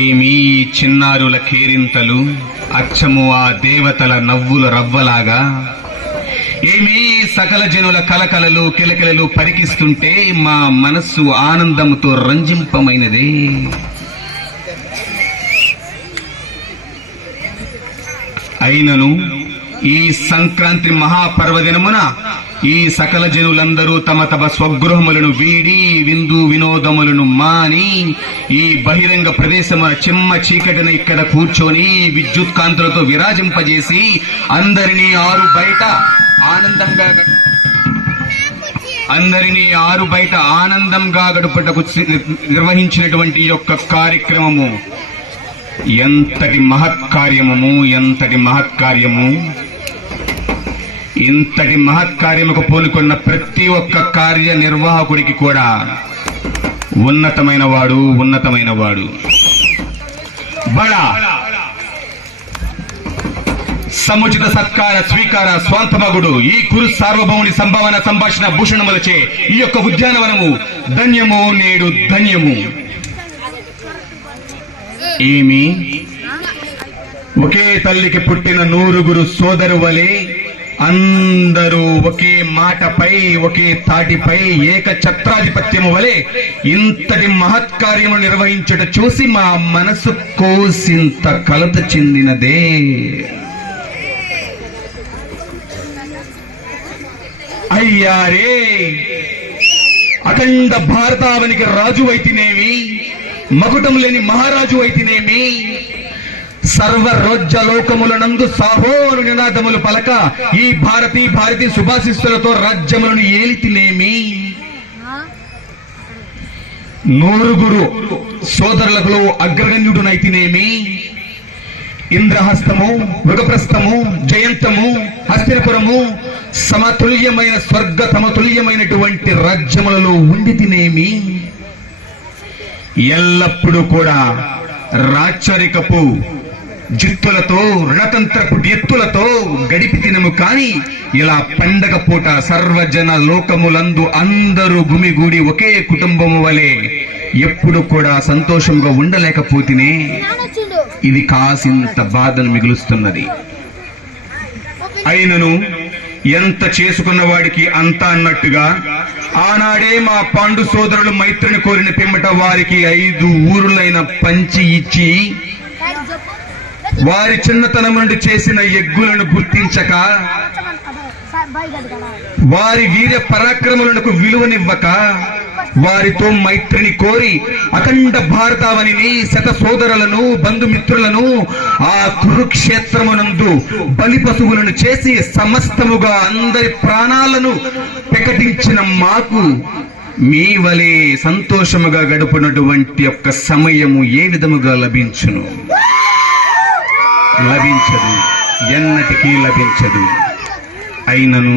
ఏమీ చిన్నారుల కేరింతలు, అచ్చము ఆ దేవతల నవ్వుల రవ్వలాగా. ఏమీ సకల జనుల కలకలలు కిలకిలలు పరికిస్తుంటే మా మనస్సు ఆనందముతో రంజింపమైనదే. అయినను ఈ సంక్రాంతి మహాపర్వదినమున ఈ సకల జనులందరూ తమ తమ స్వగృహములను వీడి విందు వినోదములను మాని ఈ బహిరంగ ప్రదేశమున చిమ్మ చీకటిన ఇక్కడ కూర్చొని విద్యుత్ కాంతులతో విరాజింపజేసి అందరినీ ఆరు బయట ఆనందంగా గడుపుటకు నిర్వహించినటువంటి యొక్క కార్యక్రమము ఎంతటి మహత్కార్యము. ఇంతటి మహత్కార్యముకు పూనుకున్న ప్రతి ఒక్క కార్యనిర్వాహకుడికి కూడా ఉన్నతమైన వాడు బడా సముచిత సత్కార స్వీకార స్వాంతమగుడు ఈ కురు సార్వభౌముని సంభావన సంభాషణ భూషణములచే ఈ యొక్క ఉద్యానవనము ధన్యము, నేడు ధన్యము. ఏమి ఒకే తల్లికి పుట్టిన 9 సోదరు వలె అందరూ ఒకే మాటపై ఒకే తాటిపై ఏక ఛత్రాధిపత్యము వలె ఇంతటి మహత్కార్యము నిర్వహించట చూసి మా మనసు కోసింత కలత చెందినదే. అయ్యారే, అఖండ భారతావనికి రాజు అయితేనేమి, మకుటం లేని మహారాజు అయితేనేమి, సర్వరోజ్యలోకములనందు సాహోను నినాదములు పలక ఈ భారతీ శుభాశిస్సులతో రాజ్యములను ఏలితినేమి, 9 సోదరులకు అగ్రగణ్యుడునైతినేమి, ఇంద్రహస్తము, మృగప్రస్థము, జయంతము, హస్తినపురము సమతుల్యమైన స్వర్గ సమతుల్యమైనటువంటి రాజ్యములలో ఉండితినేమి, ఎల్లప్పుడూ కూడా రాచరికపు జిత్తులతో రణతంత్రపు ఎత్తులతో గడిపి తినము. కాని ఇలా పండగ పూట సర్వజన లోకములందు అందరూ గుమిగూడి ఒకే కుటుంబము వలె ఎప్పుడు కూడా సంతోషంగా ఉండలేకపోతేనే ఇది కాసింత బాధను మిగులుస్తున్నది. అయినను ఎంత చేసుకున్న వాడికి అంత అన్నట్టుగా ఆనాడే మా పాండు సోదరులు మైత్రిని కోరిన పిమ్మట వారికి 5 ఊరులైన పంచి ఇచ్చి వారి చిన్నతనం నుండి చేసిన యజ్ఞులను గుర్తించక వారి వీర్య పరాక్రములకు విలువనివ్వక వారితో మైత్రిని కోరి అఖండ భారతావనిని శత సోదరులను బంధుమిత్రులను ఆ కురుక్షేత్రమునందు బలి పశువులను చేసి సమస్తముగా అందరి ప్రాణాలను ప్రకటించిన మాకు మీ వలె సంతోషముగా గడుపునటువంటి యొక్క సమయము ఏ విధముగా లభించును? లభించదు, ఎన్నటికీ లభించదు. అయినను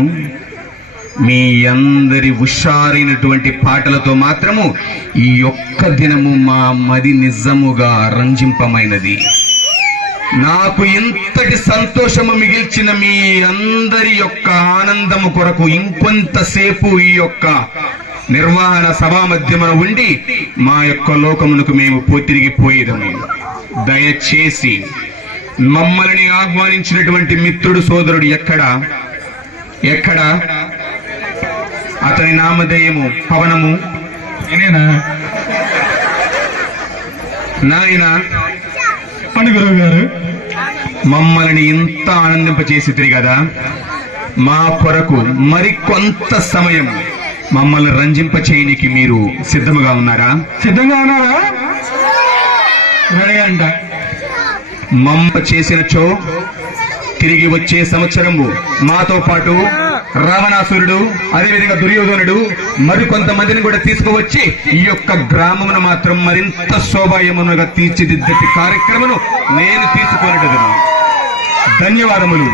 మీ అందరి హుషారైనటువంటి పాటలతో మాత్రము ఈ ఒక్క దినము మా మది నిజముగా రంజింపమైనది. నాకు ఇంతటి సంతోషము మిగిల్చిన మీ అందరి యొక్క ఆనందము కొరకు ఇంకొంతసేపు ఈ యొక్క నిర్వహణ సభా మధ్యమున ఉండి మా యొక్క లోకమునకు మేము తిరిగిపోయేదము. దయచేసి మమ్మల్ని ఆహ్వానించినటువంటి మిత్రుడు సోదరుడు ఎక్కడ అతని నామధేయము పవనము నాయన చెప్పండి గురువు గారు. మమ్మల్ని ఇంత ఆనందింపచేసి కదా, మా కొరకు మరి కొంత సమయం మమ్మల్ని రంజింపచేయనికి మీరు సిద్ధంగా ఉన్నారా? రెడీ అంట. మమ్మ చేసినచో తిరిగి వచ్చే సంవత్సరము మాతో పాటు రావణాసురుడు, అదేవిధంగా దుర్యోధనుడు మరికొంతమందిని కూడా తీసుకువచ్చి ఈ యొక్క గ్రామమును మాత్రం మరింత శోభాయముగా తీర్చిదిద్దే కార్యక్రమను నేను తీసుకునేటది. ధన్యవాదములు.